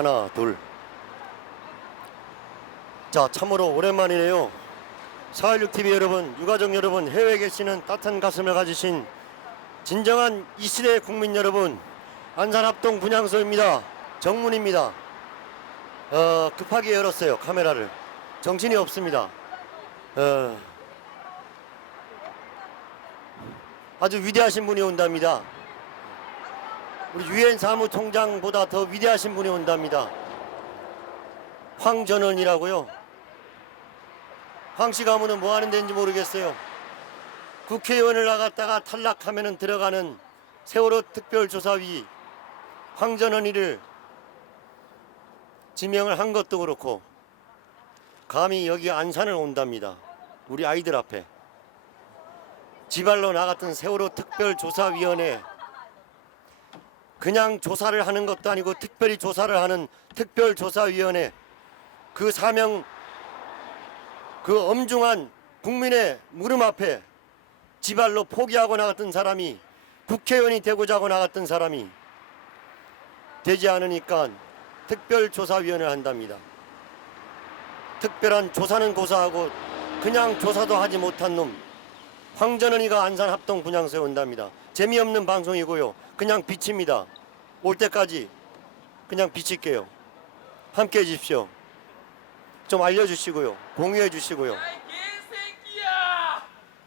하나 둘. 자 참으로 오랜만이네요. 416 TV 여러분, 유가족 여러분, 해외에 계시는 따뜻한 가슴을 가지신 진정한 이 시대의 국민 여러분, 안산합동 분향소입니다. 정문입니다. 어, 급하게 열었어요 카메라를. 정신이 없습니다. 어, 아주 위대하신 분이 온답니다. 우리 유엔 사무총장보다 더 위대하신 분이 온답니다. 황전원이라고요. 황씨 가문은 뭐 하는 데인지 모르겠어요. 국회의원을 나갔다가 탈락하면 들어가는 세월호 특별조사위 황전원이를 지명을 한 것도 그렇고 감히 여기 안산을 온답니다. 우리 아이들 앞에 지발로 나갔던 세월호 특별조사위원회 그냥 조사를 하는 것도 아니고 특별히 조사를 하는 특별조사위원회 그 사명 그 엄중한 국민의 물음 앞에 지발로 포기하고 나갔던 사람이 국회의원이 되고자 하고 나갔던 사람이 되지 않으니까 특별조사위원회를 한답니다. 특별한 조사는 고사하고 그냥 조사도 하지 못한 놈 황전원이가 안산 합동 분향소에 온답니다. 재미없는 방송이고요. 그냥 비칩니다. 올 때까지 그냥 비칠게요. 함께 해주십시오. 좀 알려주시고요. 공유해 주시고요.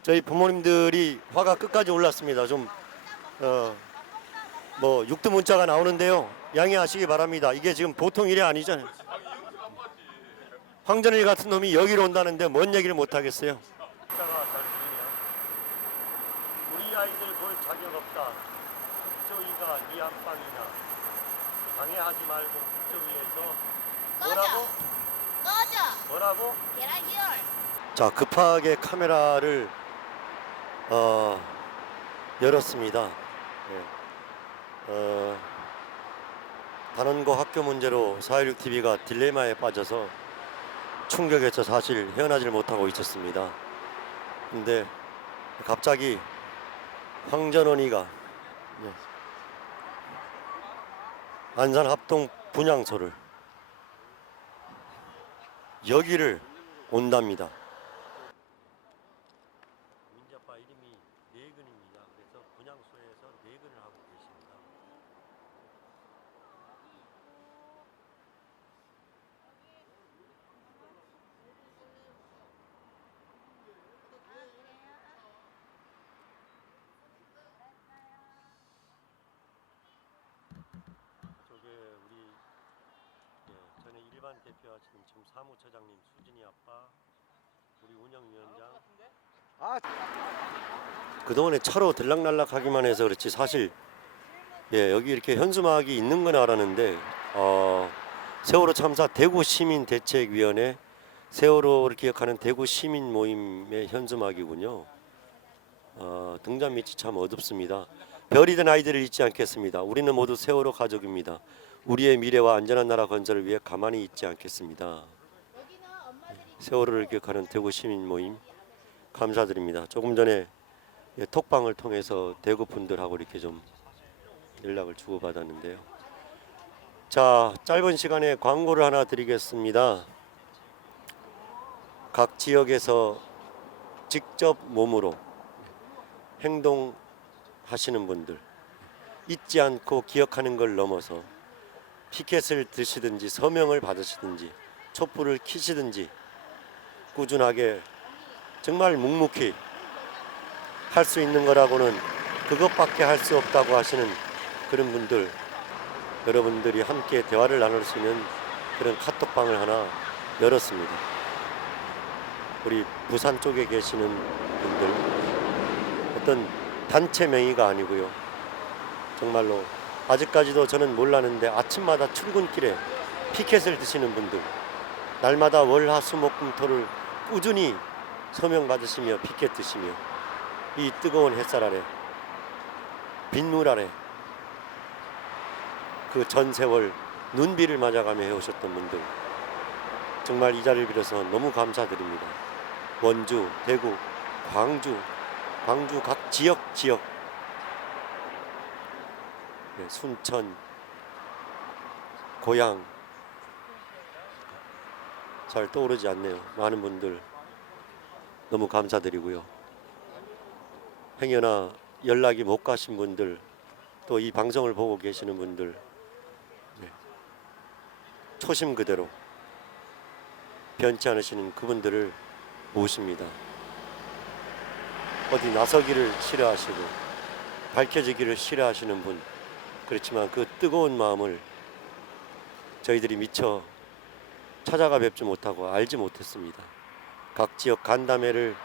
저희 부모님들이 화가 끝까지 올랐습니다. 좀 어, 뭐 육두 문자가 나오는데요. 양해하시기 바랍니다. 이게 지금 보통 일이 아니잖아요. 황전일 같은 놈이 여기로 온다는데 뭔 얘기를 못 하겠어요. 우리 아이들 볼 자격 없다. 국조위가 네 안방이나 방해하지 말고 국조위에서 뭐라고? 꺼져. 뭐라고? 계란 희열. 자 급하게 카메라를 어, 열었습니다. 예. 어, 단원고 학교 문제로 416 TV가 딜레마에 빠져서 충격에서 사실 헤어나질 못하고 있었습니다. 근데 갑자기 황전원이가 예, 안산 합동 분향소를 여기를 온답니다. 민자빠 이름이 내근입니다. 그래서 분향소에서 내근을 하고 계십니다. 저게 우리 예, 전에 일반 대표하시는 지금 사무처장님 수진이 아빠, 우리 운영위원장. 그동안에 차로 들락날락하기만 해서 그렇지 사실 예 여기 이렇게 현수막이 있는 건 알았는데 어, 세월호 참사 대구 시민 대책위원회 세월호를 기억하는 대구 시민 모임의 현수막이군요. 어, 등잔 밑이 참 어둡습니다. 별이 된 아이들을 잊지 않겠습니다. 우리는 모두 세월호 가족입니다. 우리의 미래와 안전한 나라 건설을 위해 가만히 있지 않겠습니다. 세월호를 기억하는 대구 시민 모임 감사드립니다. 조금 전에 예, 톡방을 통해서 대구 분들하고 이렇게 좀 연락을 주고받았는데요. 자, 짧은 시간에 광고를 하나 드리겠습니다. 각 지역에서 직접 몸으로 행동하시는 분들 잊지 않고 기억하는 걸 넘어서 피켓을 드시든지 서명을 받으시든지 촛불을 켜시든지 꾸준하게 정말 묵묵히 할 수 있는 거라고는 그것밖에 할 수 없다고 하시는 그런 분들 여러분들이 함께 대화를 나눌 수 있는 그런 카톡방을 하나 열었습니다. 우리 부산 쪽에 계시는 분들 어떤 단체 명의가 아니고요. 정말로 아직까지도 저는 몰랐는데 아침마다 출근길에 피켓을 드시는 분들 날마다 월화수목금토를 꾸준히 서명 받으시며 피켓 드시며 이 뜨거운 햇살 아래 빗물 아래 그 전 세월 눈비를 맞아가며 해오셨던 분들 정말 이 자리를 빌어서 너무 감사드립니다. 원주, 대구, 광주, 광주 각 지역 지역 네, 순천, 고양, 잘 떠오르지 않네요. 많은 분들 너무 감사드리고요. 행여나 연락이 못 가신 분들 또 이 방송을 보고 계시는 분들 네. 초심 그대로 변치 않으시는 그분들을 모십니다. 어디 나서기를 싫어하시고 밝혀지기를 싫어하시는 분 그렇지만 그 뜨거운 마음을 저희들이 미처 찾아가 뵙지 못하고 알지 못했습니다. 각 지역 간담회를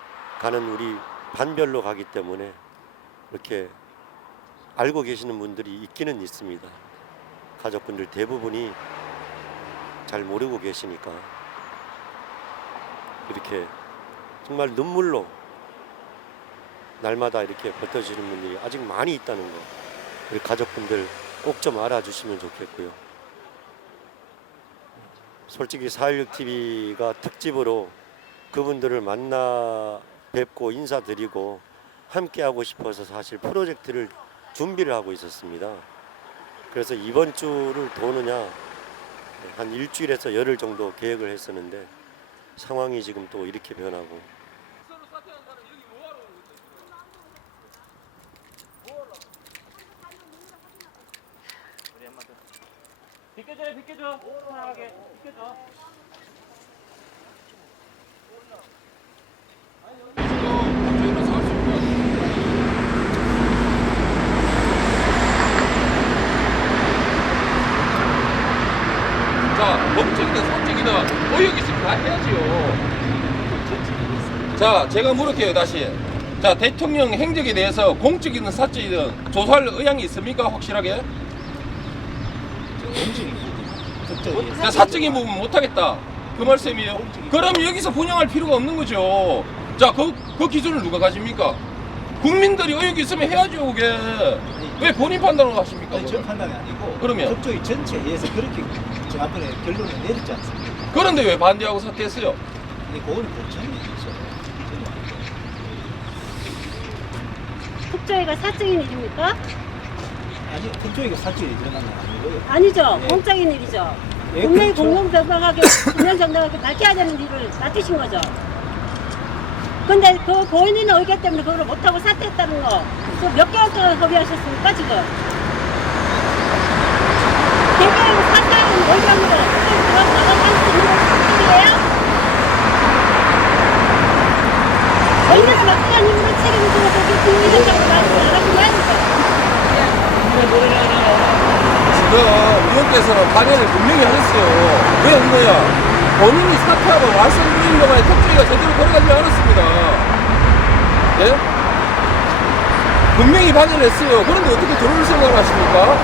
가는 우리 반별로 가기 때문에 이렇게 알고 계시는 분들이 있기는 있습니다. 가족분들 대부분이 잘 모르고 계시니까 이렇게 정말 눈물로 날마다 이렇게 버텨주시는 분들이 아직 많이 있다는 거 우리 가족분들 꼭 좀 알아주시면 좋겠고요. 솔직히 416TV가 특집으로 그분들을 만나 뵙고 인사드리고 함께 하고 싶어서 사실 프로젝트를 준비를 하고 있었습니다. 그래서 이번 주를 도느냐 한 일주일에서 열흘 정도 계획을 했었는데 상황이 지금 또 이렇게 변하고? 비켜줘요 비켜줘 편하게 비켜줘 저희는 사올 수 있고요. 자, 법적이든 사적이든 의혹 있으면 다 해야지요. 자, 제가 물을게요, 다시. 자, 대통령 행적에 대해서 공적이든 사적이든 조사할 의향이 있습니까? 확실하게? 자, 사적인 부분 못하겠다. 그 말씀이에요. 그럼 여기서 분양할 필요가 없는 거죠. 자, 그, 그 기준을 누가 가집니까? 국민들이 의혹이 있으면 해야죠, 그게. 왜 본인 판단으로 하십니까? 아니, 저 그걸? 판단이 아니고 그러면? 법조위 전체에 의해서 그렇게 지난번에 결론을 내렸지 않습니까? 그런데 왜 반대하고 사퇴했어요? 근데 그거는 있 국조회가 사적인 일입니까? 아니, 법조위가 사주에 일어난 건 아니고요. 아니죠. 예. 공적인 일이죠. 예, 분명히 그렇죠. 공공정당하게, 공명정당하게 밝혀야 되는 일을 맡으신 거죠. 근데 그 본인의 의견 때문에 그걸 못하고 사퇴했다는 거, 그몇 개월 동안 협의하셨습니까, 지금? 대표님 사퇴하는 의견으로 그걸 그런 수 있는 것이에요? 본인을 맡은 힘으로 책임을 지고 거기 나가시면 하니까. 지금 의원께서는 발언을 분명히 하셨어요. 왜 없느냐? 본인이 사퇴하고 말씀드린 동안에 특조위가 제대로 돌아가지 않았습니다. 예? 분명히 발언을 했어요. 그런데 어떻게 들어올 생각을 하십니까?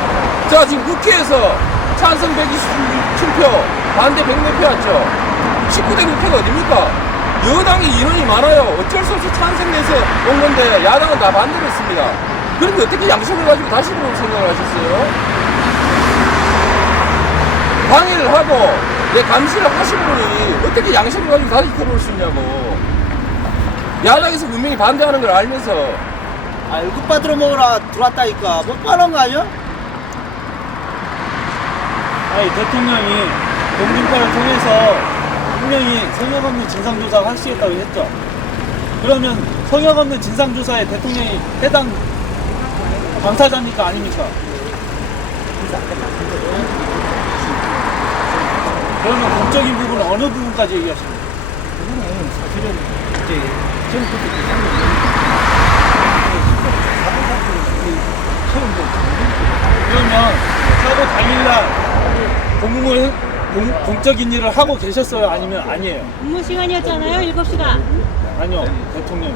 자, 지금 국회에서 찬성 127표, 반대 104표 왔죠? 19대 국회가 어딥니까? 여당이 인원이 많아요. 어쩔 수 없이 찬성돼서 온 건데, 야당은 다 반대를 했습니다. 그런데 어떻게 양심을 가지고 다시 들어올 생각을 하셨어요? 방해를 하고 내 감시를 하신 분이 어떻게 양심을 가지고 다시 들어올 수 있냐고 야당에서 분명히 반대하는 걸 알면서 아, 월급 받으러 먹으라 들어왔다니까. 못 받은 거 아니야? 아니 대통령이 공중파를 통해서 분명히 성역 없는 진상조사를 하시겠다고 했죠 그러면 성역 없는 진상조사에 대통령이 해당 당사자입니까 아닙니까? 그러면 공적인 부분은 어느 부분까지 얘기하십니까? 그거는 사실은 이제 전부터 처음 본 그러면 사고 당일날 공무원 공, 공적인 일을 하고 계셨어요? 아니면 아니에요? 근무 시간이었잖아요, 7시간. 아니요 대통령이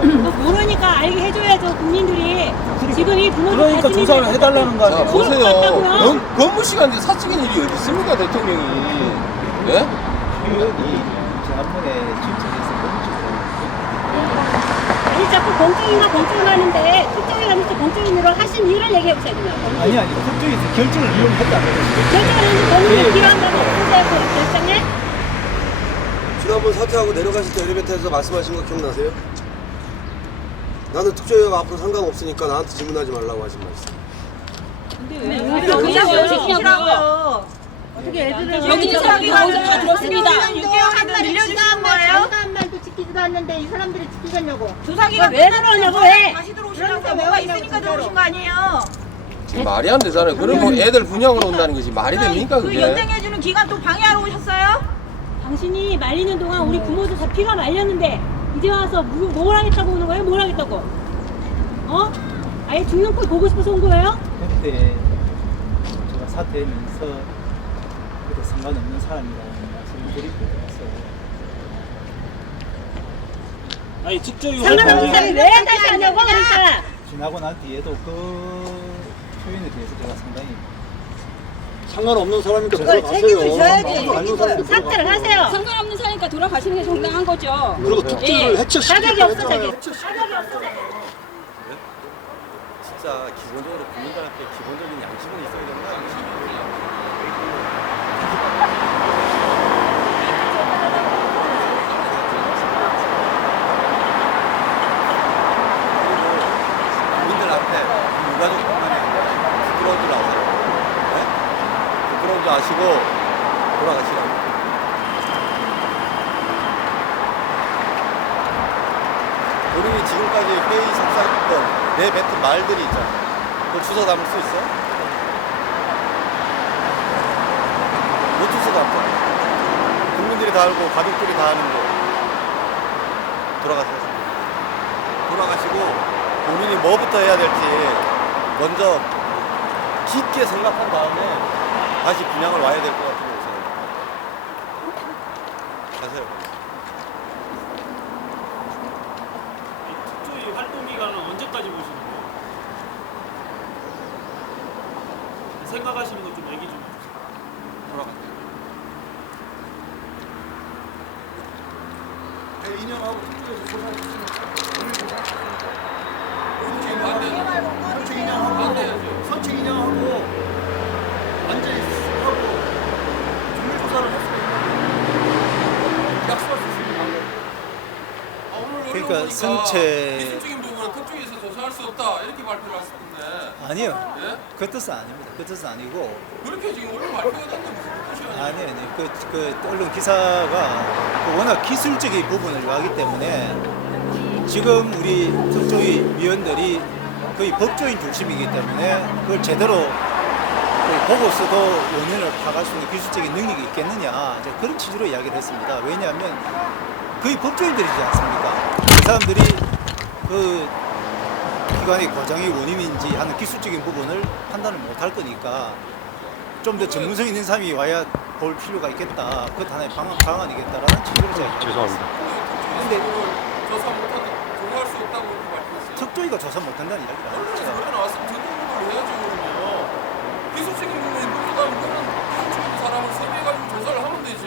그거 모르니까 알게 해줘야죠, 국민들이. 지금 이 부모님 그러니까 조사를 해달라는 거 자 아니에요? 보세요 같다고요? 건, 건무 시간인데 사적인 일이 어디 있습니까 대통령이 예? 의원이 지난번에 진청에서 공직으로 아니, 자꾸 공적인가 공적인 하는데, 특정 이 아니죠, 공적인 일을 하신 일을 얘기해 보세요, 그냥. 아니 아니 법조위에서 결정을 이용했다는 거죠. 결정을 하는데 본인이 필요한 거는 그 결정에? 지난번 사퇴하고 내려가실 때 엘리베이터에서 말씀하신 거 기억나세요? 나는 특조위가 앞으로 상관없으니까 나한테 질문하지 말라고 하신 말씀. 그냥 지키라고요. 어떻게 애들을 여기 사람이 다 들었습니다. 6개월간 밀려주신 거예요? 지키지도 않는데 이 사람들이 지키겠냐고. 조사기가 왜 들어오냐고 왜? 다시 들어오시라고 뭐가 있으니까 들어오신 거 아니에요? 지금 말이 안 되잖아요. 그리고 애들 분양으로 온다는 것이 말이 됩니까 그 그게? 연장해주는 기간 또 방해하러 오셨어요? 당신이 말리는 동안 우리 부모도 다 피가 말렸는데 이제 와서 뭐, 뭘 하겠다고 오는 거예요? 뭘 하겠다고? 어? 아예 죽는 꼴 보고 싶어서 온 거예요? 그때 제가 사퇴하면서 그래도 상관없는 사람이라는 말씀을 드리고 왔어요. 아니 특조위 상관없는 사람이 왜 다시 하냐고 그러니까 지나고 난 뒤에도 그 표현에 대해서 제가 상당히 상관없는 사람이니까 책임을 져야지. 사퇴를 하세요. 상관없는 사니까 돌아가시는 게 정당한 거죠. 그리고 특조를 자격이 없어 자격. 진짜 기본적으로 국민들한테 기본적인 양심은 있어야 되는 거 아니에요? 국민들 앞에 유가족뿐만이 아니라 부끄러운 줄 아세요? 네? 부끄러운 줄 아시고 돌아가시라고. 본인이 지금까지 회의 섭사했던 내뱉은 말들이 있잖아. 그걸 주워 담을 수 있어? 못 주워 담잖아. 국민들이 다 알고 가족들이 다 아는 거. 돌아가셨어. 돌아가시고 본인이 뭐부터 해야 될지 먼저 깊게 생각한 다음에 다시 분양을 와야 될 것 같은 거 있어요. 가세요. 특조위 활동 기간은 언제까지 보시는 거예요? 생각하시는 것좀 얘기 좀 해주세요. 돌아갔대요. 네, 인형하고 특별히 조사해 선체 인형하고 선체 인형하고 완전히 하고 정밀 조사를 할 수가 있는 약속할 수 방법. 그러니까 기술적인 부분은 조사할 수 없다 이렇게 발표를 하셨는데 아니요. 예? 그 뜻은 아닙니다. 그 뜻은 아니고 그렇게 지금 오늘 발표가 됐는데 무슨 뜻이야? 아니 아니 그, 그 언론 기사가 그 워낙 기술적인 부분을 요하기 때문에 지금 우리 특조위 위원들이 거의 법조인 중심이기 때문에 그걸 제대로 그 보고서도 원인을 파악할 수 있는 기술적인 능력이 있겠느냐 이제 그런 취지로 이야기를 했습니다. 왜냐하면 거의 법조인들이지 않습니까? 그 사람들이 그 기관의 과정이 원인인지 하는 기술적인 부분을 판단을 못 할 거니까 좀 더 전문성 있는 사람이 와야 볼 필요가 있겠다. 그것 하나의 방안, 방안이겠다라는 취지로 제가 죄송합니다. 근데 조사 못하다 조사할 수 없다고 이렇게 발표했어요. 특조위가 조사 못한다는 이야기를 안 언론에서 했죠. 그래 나왔으면 전국구를 해야죠 그러면 기술적인 부분이 문제다면 그런 특조위 사람을 섭외해가지고 조사를 하면 되지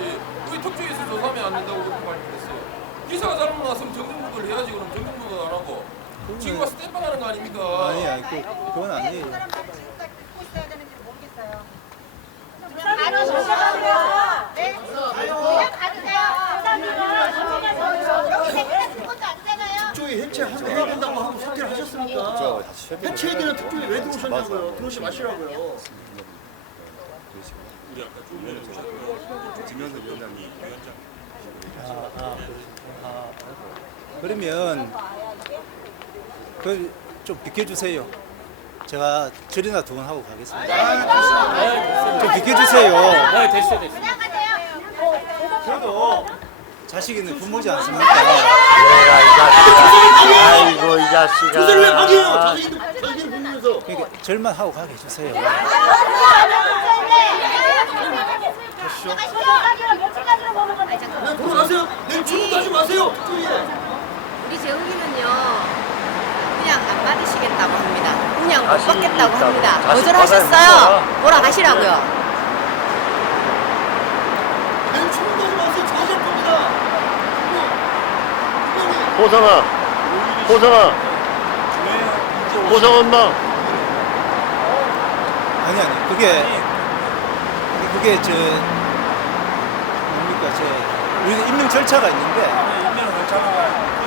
왜 특조위에서 조사하면 안 된다고 그렇게 발표했어요. 기사가 잘못 나왔으면 정정보도를 해야지 그럼 정정보도 안 하고 지금 와서 땜빵 하는 거 아닙니까? 아니, 아니, 그, 그건 아니에요. 특조위 해체해야 된다고 하고 사퇴를 하셨으니까 해체해야 되는 특조위 왜 들어오셨냐고요. 들어오지 마시라고요. 아, 아, 아, 그러면 그좀 비켜주세요. 제가 절이나 두 번 하고 가겠습니다. 좀 비켜주세요. 네, 됐어요, 됐어요. 저도 자식 있는 부모지 않습니까? 아이고 이 자식아. 조사를 왜 방해해요? 자기들 자기들 보면서. 그러니까 절만 하고 가게 해주세요. 돌아가세요. 내일 출근하지 마세요. 특조위에. 우리 재욱이는요, 그냥 안 받으시겠다고 합니다. 그냥 못 자신 받겠다고 있다고. 합니다. 자신 거절하셨어요. 내일. 저질 겁니다. 분명히. 호성아, 호성아, 호성 엄마. 아니 아니 그게 그게 저 뭡니까 저 우리는 임명 절차가 있는데 임명 절차가 그 전에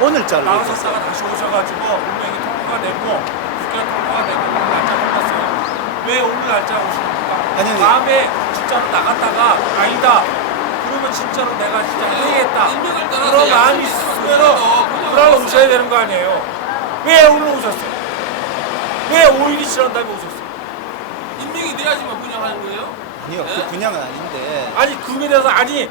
오늘 자로 나오셨다가 다시 오셔가지고 분명히 통보가 되고 국회 통보가 되고 날짜 잡았어요. 왜 오늘 날짜 오십니까? 아니, 다음에 진짜로 나갔다가 아니다. 그러면 진짜로 내가 진짜 해야겠다. 그런 마음이 있으면 그날 오셔야 되는 거 아니에요? 왜 오늘 오셨어요? 왜 5일이 지난 다음에 오셨어요? 인명이 돼야지만 분양하는 거예요? 아니요, 그 분양은 아닌데 아니 그에 대해서 아니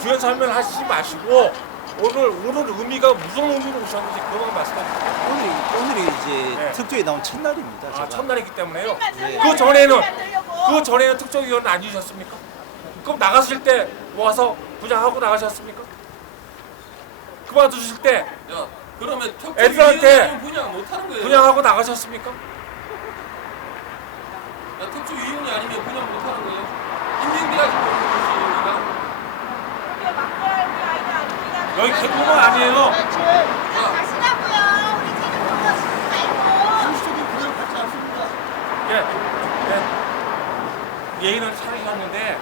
부연 설명하시지 마시고 오늘 오늘 의미가 무슨 의미로 오셨는지 그것만 말씀해 주세요. 오늘이 오늘이 이제 네. 특조에 나온 첫날입니다. 아 제가. 첫날이기 때문에요. 네. 그 전에는 그 전에는 특조위원 아니셨습니까? 그럼 나갔을 때 와서 분양하고 나가셨습니까? 그만두실 때 야, 그러면 애들한테 분양 못 하는 거예요? 분양하고 나가셨습니까? 야, 특수 위원이 아니면 분양 못 하는 거예요? 인명돼야지 뭐 여기가. 여기 개콘은 아니에요. 가시라고요. 우리 지금 그거 신고 말고. 상식적인 분양 받지 않습니다. 예, 예. 예의는 차리셨는데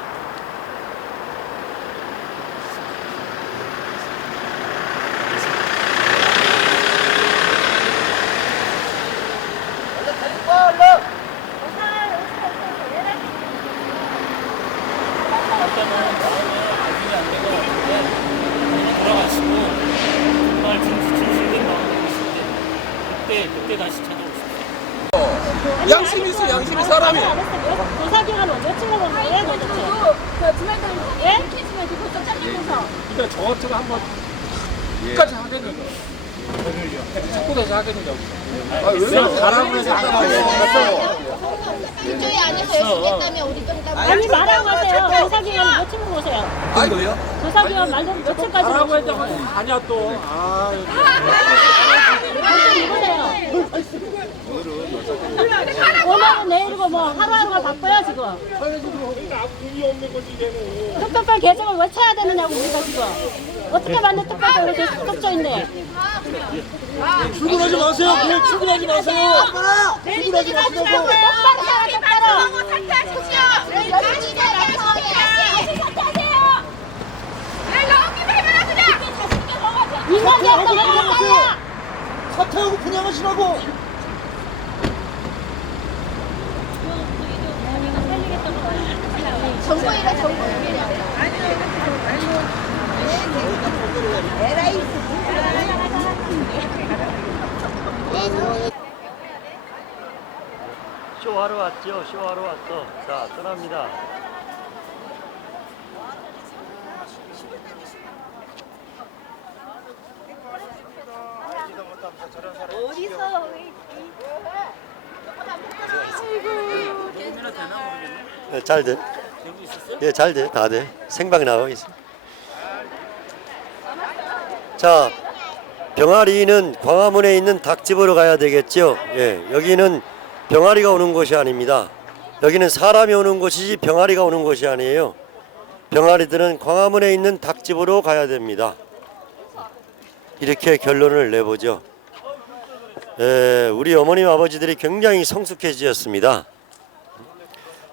돌아가시고 정말 진실된 마음으로 있을 때 그때 그때 다시 찾아오십시오. 양심 있어, 양심이 사람이. 조사 기간을 며칠로 본 거예요, 도대체? 그 주말당 예? 캐시면 그것도 잘리면서. 그러니까 저 같은 거 한번 끝까지 하겠는데 축구대에서 하겠는데 아, 왜 가라고 해서 안 가요? 그쪽에 안에서 열심히 했다면 우리 좀 더. 아니 말하고 가세요. 조사 기간 며칠로 보세요. 아이고요? 조사 기간 말로 며칠까지 보시고. 했다고 가냐 또 아. 오늘은 내일이고 뭐 하루하루가 바빠요 지금. 의미 없는 거지 얘는 특별별 계정을 왜 쳐야 되느냐고 우리가 지금. 어떻게 만든 특별별로 계속 겹쳐있네. 출근하지 마세요. 그냥 출근하지 마세요. 내리지 마시라고요. 똑바로 살아, 똑바로. 사퇴하십시오. 열심히 살아서 사퇴하세요. 왜 나오기만 해봐라 그냥. 인간이 없다고 그랬잖아. 사퇴하고 분양하시라고. 정보이라 정보이라. 쇼하러 왔죠. 쇼하러 왔어. 자, 떠납니다. 네, 잘 돼. 예, 잘 돼. 다 돼. 생방 나가고 있어. 자, 병아리는 광화문에 있는 닭집으로 가야 되겠죠. 예, 여기는 병아리가 오는 곳이 아닙니다. 여기는 사람이 오는 곳이지 병아리가 오는 곳이 아니에요. 병아리들은 광화문에 있는 닭집으로 가야 됩니다. 이렇게 결론을 내보죠. 에, 우리 어머님 아버지들이 굉장히 성숙해지셨습니다.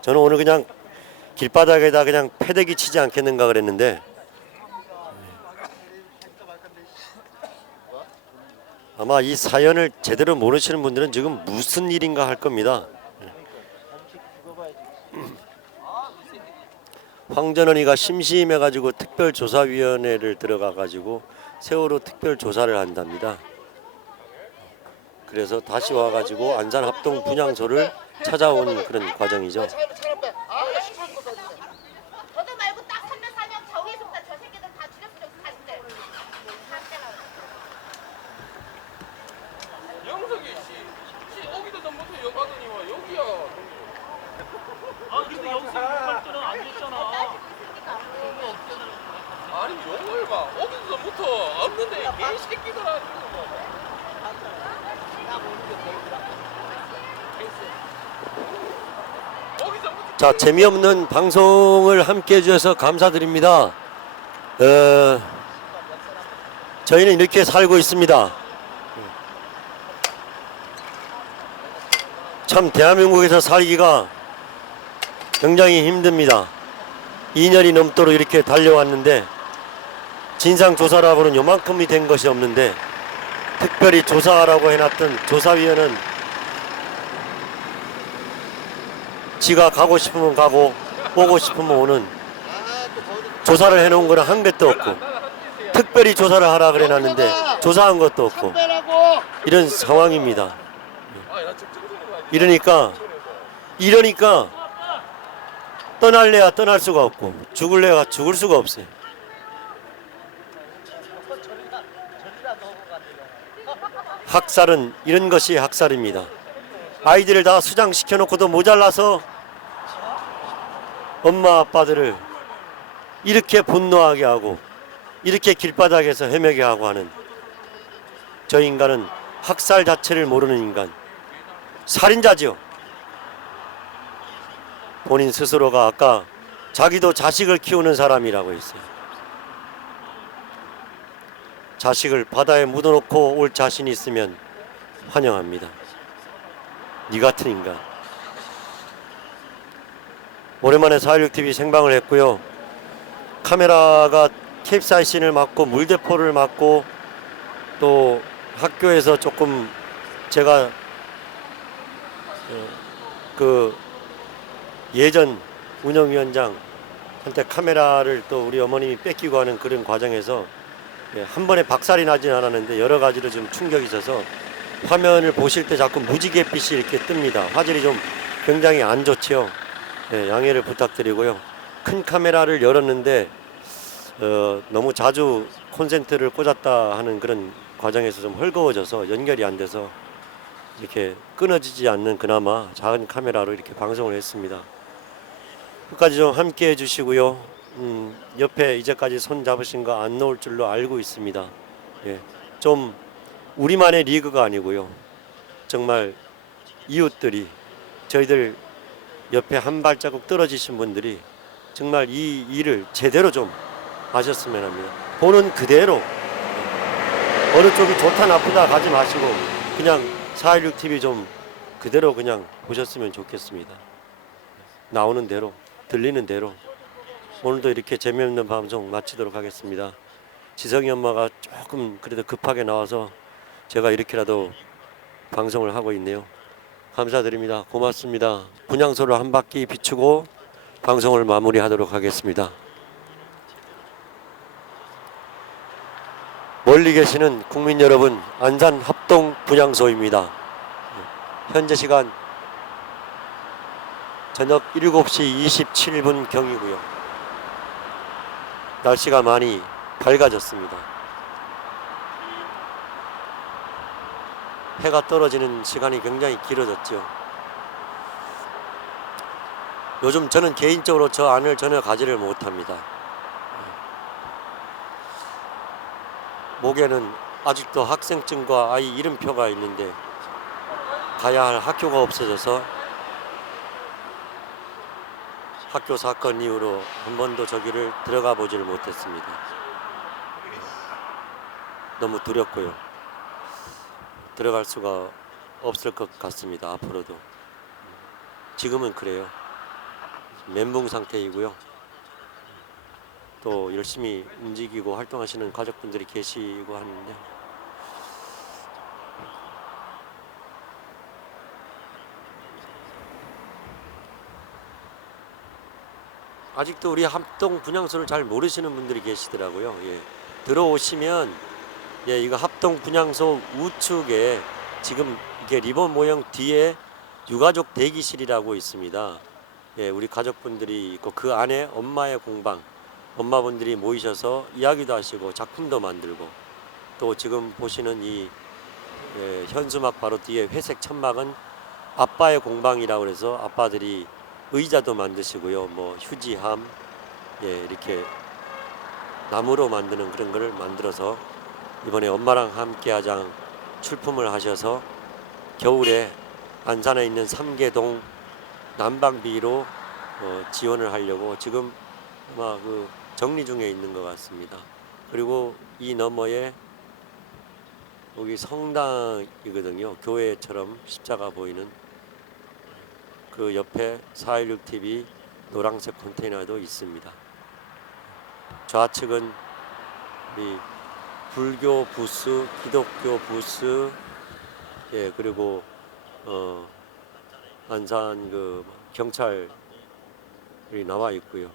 저는 오늘 그냥 길바닥에다 그냥 패대기 치지 않겠는가 그랬는데 아마 이 사연을 제대로 모르시는 분들은 지금 무슨 일인가 할 겁니다. 황전원이가 심심해가지고 특별조사위원회를 들어가가지고 세월호 특별조사를 한답니다. 그래서 다시 와가지고 안산합동 분향소를 찾아온 그런 과정이죠. 저도 말고 딱 3명 4명 저기에서부터 저 새끼들 다 죽였으면 가신대. 영석이 씨, 씨 오기도 전부터 영가더니와 여기야. 아 근데 여기서 할 때는 안 됐잖아. 아니 영을 봐. 오기도 전부터 없는데 개새끼들아 지금 뭐. 오기 전부터 자 재미없는 방송을 함께 해주셔서 감사드립니다. 어, 저희는 이렇게 살고 있습니다. 참 대한민국에서 살기가 굉장히 힘듭니다. 2년이 넘도록 이렇게 달려왔는데 진상조사라고는 요만큼이 된 것이 없는데 특별히 조사하라고 해놨던 조사위원은 지가 가고 싶으면 가고 오고 싶으면 오는 조사를 해놓은 거는 한 개도 없고 특별히 조사를 하라 그래 놨는데 조사한 것도 없고 이런 상황입니다. 이러니까 이러니까 떠날래야 떠날 수가 없고 죽을래야 죽을 수가 없어요. 학살은 이런 것이 학살입니다. 아이들을 다 수장시켜 놓고도 모자라서 엄마 아빠들을 이렇게 분노하게 하고 이렇게 길바닥에서 헤매게 하고 하는 저 인간은 학살 자체를 모르는 인간 살인자지요. 본인 스스로가 아까 자기도 자식을 키우는 사람이라고 했어요. 자식을 바다에 묻어놓고 올 자신이 있으면 환영합니다. 니 같은 인간. 오랜만에 416TV 생방을 했고요. 카메라가 캡사이신을 맞고 물대포를 맞고 또 학교에서 조금 제가 어, 그 예전 운영위원장한테 카메라를 또 우리 어머님이 뺏기고 하는 그런 과정에서 예, 한 번에 박살이 나진 않았는데 여러 가지로 좀 충격이 있어서 화면을 보실 때 자꾸 무지갯빛이 이렇게 뜹니다. 화질이 좀 굉장히 안 좋지요. 예, 양해를 부탁드리고요. 큰 카메라를 열었는데 어, 너무 자주 콘센트를 꽂았다 하는 그런 과정에서 좀 헐거워져서 연결이 안 돼서 이렇게 끊어지지 않는 그나마 작은 카메라로 이렇게 방송을 했습니다. 끝까지 좀 함께 해주시고요. 음, 옆에 이제까지 손 잡으신 거 안 놓을 줄로 알고 있습니다. 예, 좀 우리만의 리그가 아니고요. 정말 이웃들이 저희들 옆에 한 발자국 떨어지신 분들이 정말 이 일을 제대로 좀 하셨으면 합니다. 보는 그대로 어느 쪽이 좋다 나쁘다 가지 마시고 그냥 416 TV 좀 그대로 그냥 보셨으면 좋겠습니다. 나오는 대로 들리는 대로 오늘도 이렇게 재미없는 방송 마치도록 하겠습니다. 지성이 엄마가 조금 그래도 급하게 나와서 제가 이렇게라도 방송을 하고 있네요. 감사드립니다. 고맙습니다. 분향소를 한 바퀴 비추고 방송을 마무리하도록 하겠습니다. 멀리 계시는 국민 여러분, 안산 합동 분향소입니다. 현재 시간 저녁 7시 27분 경이고요. 날씨가 많이 밝아졌습니다. 해가 떨어지는 시간이 굉장히 길어졌죠. 요즘 저는 개인적으로 저 안을 전혀 가지를 못합니다. 목에는 아직도 학생증과 아이 이름표가 있는데 가야 할 학교가 없어져서 학교 사건 이후로 한 번도 저기를 들어가 보지를 못했습니다. 너무 두렵고요. 들어갈 수가 없을 것 같습니다. 앞으로도. 지금은 그래요. 멘붕 상태이고요. 또 열심히 움직이고 활동하시는 가족분들이 계시고 하는데 아직도 우리 합동 분향소를 잘 모르시는 분들이 계시더라고요. 예. 들어오시면 예, 이거 합동 분향소 우측에 지금 이게 리본 모형 뒤에 유가족 대기실이라고 있습니다. 예, 우리 가족분들이 있고 그 안에 엄마의 공방, 엄마분들이 모이셔서 이야기도 하시고 작품도 만들고 또 지금 보시는 이 예, 현수막 바로 뒤에 회색 천막은 아빠의 공방이라고 그래서 아빠들이 의자도 만드시고요. 뭐 휴지함 예, 이렇게 나무로 만드는 그런 거를 만들어서 이번에 엄마랑 함께 하장 출품을 하셔서 겨울에 안산에 있는 삼계동 난방비로 어, 지원을 하려고 지금 아마 그 정리 중에 있는 것 같습니다. 그리고 이 너머에 여기 성당이거든요. 교회처럼 십자가 보이는 그 옆에 416 TV 노란색 컨테이너도 있습니다. 좌측은 이 불교 부스, 기독교 부스, 예 그리고 어 안산 그 경찰이 나와 있고요.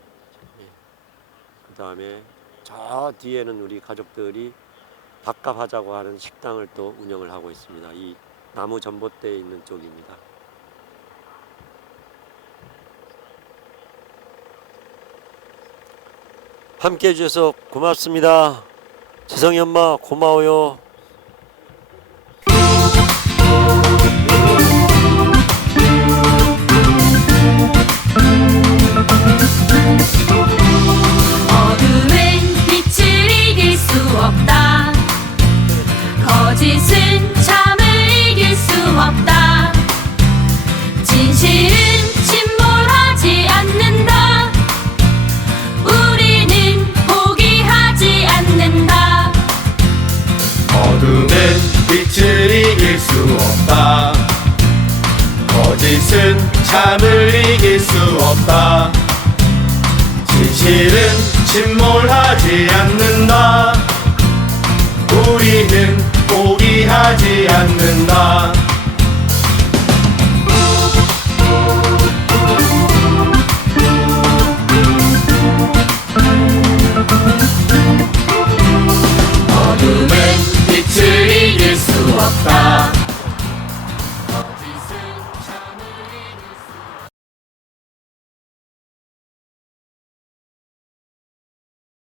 그 다음에 저 뒤에는 우리 가족들이 밥값 하자고 하는 식당을 또 운영을 하고 있습니다. 이 나무 전봇대에 있는 쪽입니다. 함께 해주셔서 고맙습니다. 지성이 엄마 고마워요. 침몰하지 않는다. 우리는 포기하지 않는다.